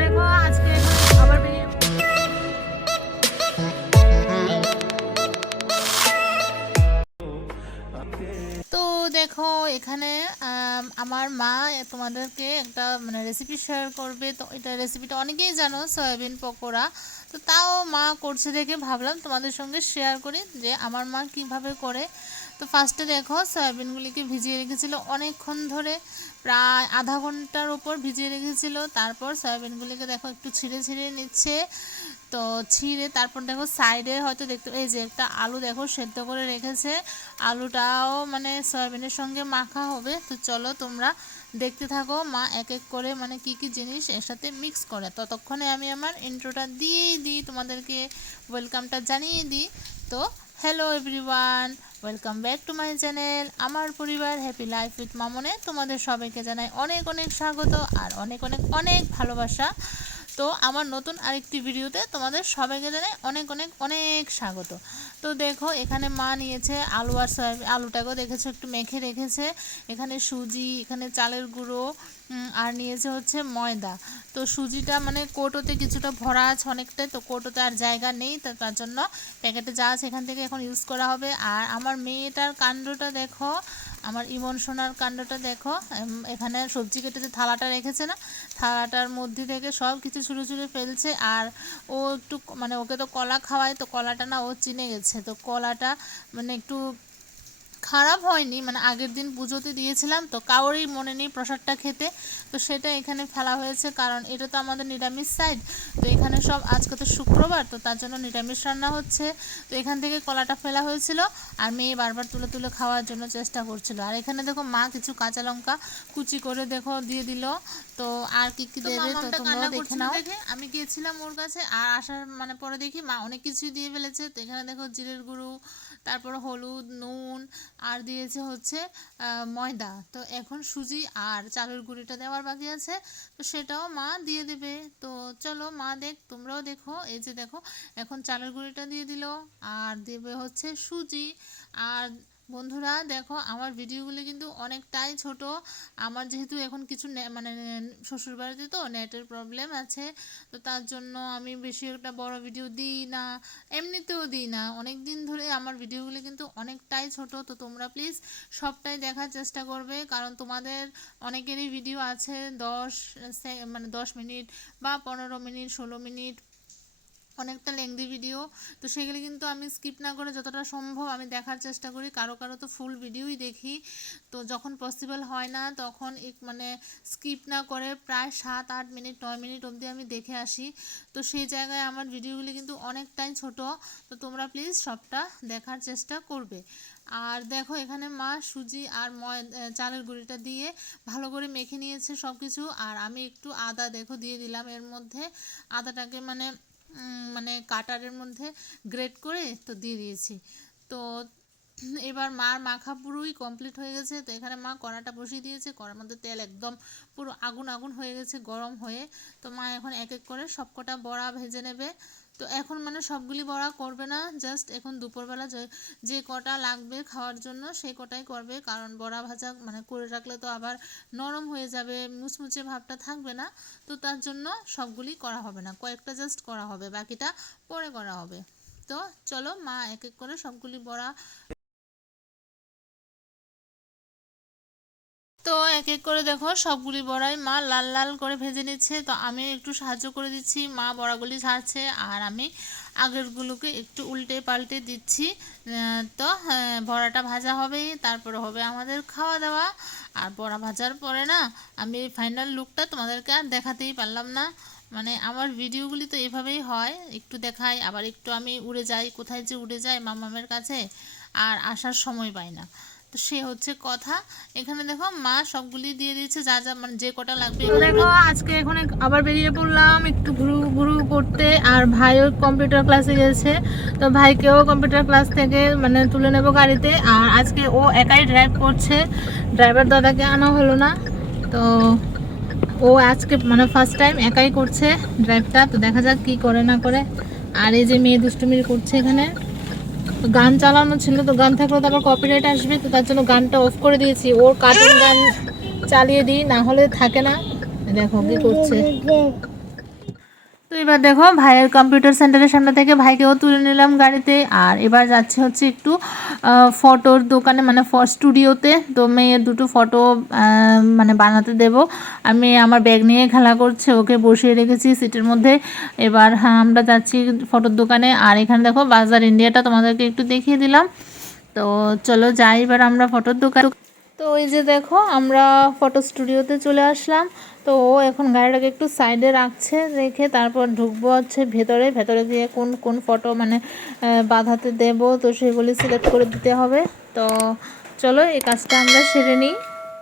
দেখো আজকে তো দেখো এখানে আম, আমার মা তোমাদেরকে একটা মানে রেসিপি শেয়ার করবে। তো এটা রেসিপিটা অনেকেই জানো সয়াবিন পকোড়া। তো তাও মা করছে দেখে ভাবলাম তোমাদের সঙ্গে শেয়ার করি যে আমার মা কীভাবে করে। তো ফার্স্টে দেখো সয়াবিনগুলিকে ভিজিয়ে রেখেছিল অনেকক্ষণ ধরে, প্রায় আধা ঘণ্টার ওপর ভিজিয়ে রেখেছিল। তারপর সয়াবিনগুলিকে দেখো একটু ছিঁড়ে ছিঁড়ে নিচ্ছে। তো ছিঁড়ে তারপর দেখো সাইডে হয়তো দেখতে, এই যে একটা আলু দেখো সেদ্ধ করে রেখেছে। আলুটাও মানে সয়াবিনের সঙ্গে মাখা হবে। তো চলো তোমরা দেখতে থাকো, মা এক এক করে মানে কি কি জিনিস এর সাথে মিক্স করে। ততক্ষণে আমি আমার ইন্ট্রোটা দিয়েই দিই, তোমাদেরকে ওয়েলকামটা জানিয়ে দিই। তো hello everyone welcome back to my channel আমার পরিবার হ্যাপি লাইফ উইথ মামনে তোমাদের সবাইকে জানাই অনেক অনেক স্বাগত আর অনেক অনেক অনেক ভালোবাসা। তো আমার নতুন আরেকটি ভিডিওতে তোমাদের সবাইকে জানাই অনেক অনেক অনেক স্বাগত। তো দেখো, এখানে মা নিয়েছে আলু আর সয়াবিন আলুটাকেও দেখেছ, একটু মেখে রেখেছে। এখানে সুজি, এখানে চালের গুঁড়ো আর নিয়েছে হচ্ছে ময়দা। তো সুজিটা মানে কোটোতে কিছুটা ভরা আছে অনেকটাই তো কোটোতে আর জায়গা নেই তার জন্য প্যাকেটে যা আছে এখান থেকে এখন ইউজ করা হবে। আর আমার মেয়েটার কাণ্ডটা দেখো আমার ইমন সোনার কাণ্ডটা দেখো এখানে সবজি কেটে যে থালাটা রেখেছে না, থালাটার মধ্যে থেকে সব কিছু ছুঁড়ে ছুঁড়ে ফেলছে, আর ও একটু মানে ওকে তো কলা খাওয়ায়, তো কলাটা না ও চিনে গেছে, তো কলাটা মানে একটু খারাপ হয়নি মানে আগের দিন পুজোতে দিয়েছিলাম তো কারোরই মনে নেই প্রসাদটা খেতে তো সেটা এখানে ফেলা হয়েছে কারণ এটা তো আমাদের নিরামিষ সাইড তো এখানে সব আজকে তো শুক্রবার তো তার জন্য নিরামিষ রান্না হচ্ছে তো এখান থেকে কলাটা ফেলা হয়েছিল আর মেয়ে বারবার তুলে তুলে খাওয়ার জন্য চেষ্টা করছিল। আর এখানে দেখো মা কিছু কাঁচা লঙ্কা কুচি করে দেখো দিয়ে দিল তো আর কি কি দেবে তো তোমরা দেখে নাও। দেখে আমি গিয়েছিলাম ওর কাছে আর আসার মানে পরে দেখি মা অনেক কিছুই দিয়ে ফেলেছে তো এখানে দেখো জিরের গুঁড়ো তারপর হলুদ নুন আর দিয়েছে হচ্ছে ময়দা। তো এখন সুজি আর চালের গুঁড়িটা দেওয়ার বাকি আছে। তো সেটাও মা দিয়ে দেবে। তো চলো মা দেখ, তোমরাও দেখো। এই যে দেখো, এখন চালের গুঁড়িটা দিয়ে দিল। আর দেবে হচ্ছে সুজি। আর বন্ধুরা দেখো, আমার ভিডিওগুলি কিন্তু অনেকটাই ছোট। আমার যেহেতু এখন কিছু মানে শ্বশুরবাড়িতে তো নেটের প্রবলেম আছে, তো তার জন্য আমি বেশি একটা বড় ভিডিও দিই না, এমনিতেও দিই না। অনেক দিন ধরে আমার ভিডিওগুলি কিন্তু অনেকটাই ছোট, তো তোমরা প্লিজ সবটাই দেখার চেষ্টা করবে। কারণ তোমাদের অনেকেরই ভিডিও আছে দশ মানে দশ মিনিট বা পনেরো মিনিট, ষোলো মিনিট অনেকটা লেংদি ভিডিও তো সেগুলি কিন্তু আমি স্কিপ না করে যতটা সম্ভব আমি দেখার চেষ্টা করি। কারও কারও তো ফুল ভিডিওই দেখি। তো যখন পসিবল হয় না, তখন এক মানে স্কিপ না করে প্রায় সাত, আট মিনিট নয় মিনিট অবধি আমি দেখে আসি। তো সেই জায়গায় আমার ভিডিওগুলি কিন্তু অনেকটাই ছোট। তো তোমরা প্লিজ সবটা দেখার চেষ্টা করবে। আর দেখো এখানে মা সুজি আর ময় চালের গুঁড়িটা দিয়ে ভালো করে মেখে নিয়েছে সব কিছু আর আমি একটু আদা দেখো দিয়ে দিলাম এর মধ্যে। আদাটাকে মানে মানে কাটারের মধ্যে গ্রেট করে তো দিয়ে দিয়েছি। তো এবার মার মাখা পুরোই কমপ্লিট হয়ে গেছে। তো এখানে মা কড়াটা বসিয়ে দিয়েছে। কড়ার মধ্যে তেল একদম পুরো আগুন আগুন হয়ে গেছে, গরম হয়ে। তো মা এখন এক এক করে সবকটা বড়া ভেজে নেবে। তো এখন মানে সবগুলি বড়া করবে না জাস্ট এখন দুপুরবেলা যে কটা লাগবে খাওয়ার জন্য সেই কটাই করবে, কারণ বড়া ভাজা মানে করে রাখলে তো আবার নরম হয়ে যাবে, মুচমুচে ভাবটা থাকবে না, তো তার জন্য সবগুলি করা হবে না, কয়েকটা জাস্ট করা হবে, বাকিটা পরে করা হবে। তো চলো মা এক এক করে সবগুলি বড়া এক এক করে দেখো সবগুলি বড়াই মা লাল লাল করে ভেজে নিচ্ছে। তো আমি একটু সাহায্য করে দিচ্ছি মা বড়াগুলি ছাড়ছে আর আমি আগেরগুলোকে একটু উল্টে পাল্টে দিচ্ছি। তো হ্যাঁ, বড়াটা ভাজা হবেই তারপরে হবে আমাদের খাওয়া দাওয়া। আর বড়া ভাজার পরে না আমি ফাইনাল লুকটা তোমাদেরকে আর দেখাতেই পারলাম না। মানে আমার ভিডিওগুলি তো এভাবেই হয় একটু দেখাই আবার একটু আমি উড়ে যাই কোথায় যে উড়ে যাই মামামের কাছে আর আসার সময় পাই না। তো সে হচ্ছে কথা। এখানে দেখো মা সবগুলি দিয়ে দিয়েছে যা যা মানে যে কটা লাগবে দেখো আজকে এখন আবার বেরিয়ে পড়লাম একটু ঘুরু ঘুরু করতে আর ভাইও কম্পিউটার ক্লাসে গেছে। তো ভাইকেও কম্পিউটার ক্লাস থেকে মানে তুলে নেব গাড়িতে আর আজকে ও একাই ড্রাইভ করছে। ড্রাইভার দাদাকে আনা হলো না তো ও আজকে মানে ফার্স্ট টাইম একাই করছে ড্রাইভটা তো দেখা যাক কি করে না করে। আর এই যে মেয়ে দুষ্টুমির করছে এখানে। গান চালানো ছিল, তো গান থাকলে তো আবার কপিরাইট আসবে, তো তার জন্য গানটা অফ করে দিয়েছি। ওর কার্টুন গান চালিয়ে দিই, না হলে থাকে না। দেখো কি করছে। তো এবার দেখো, ভাইয়ের কম্পিউটার সেন্টারের সামনে থেকে ভাইকেও তুলে নিলাম গাড়িতে। আর এবার যাচ্ছে হচ্ছে একটু ফটোর দোকানে মানে স্টুডিওতে তো মেয়ের দুটো ফটো মানে বানাতে দেব। আমি আমার ব্যাগ নিয়ে খেলা করছে, ওকে বসিয়ে রেখেছি সিটের মধ্যে। এবার হ্যাঁ আমরা যাচ্ছি ফটোর দোকানে। আর এখানে দেখো বাজার ইন্ডিয়াটা তোমাদেরকে একটু দেখিয়ে দিলাম। তো চলো যাই, এবার আমরা ফটোর দোকান তো ওই যে দেখো, আমরা ফটো স্টুডিওতে চলে আসলাম। তো ও এখন গাড়িটাকে একটু সাইডে রাখছে, রেখে তারপর ঢুকবো হচ্ছে ভেতরে। ভেতরে গিয়ে কোন কোন ফটো মানে বাঁধাতে দেব, তো সেগুলি সিলেক্ট করে দিতে হবে। তো চলো এই কাজটা আমরা সেরে নিই।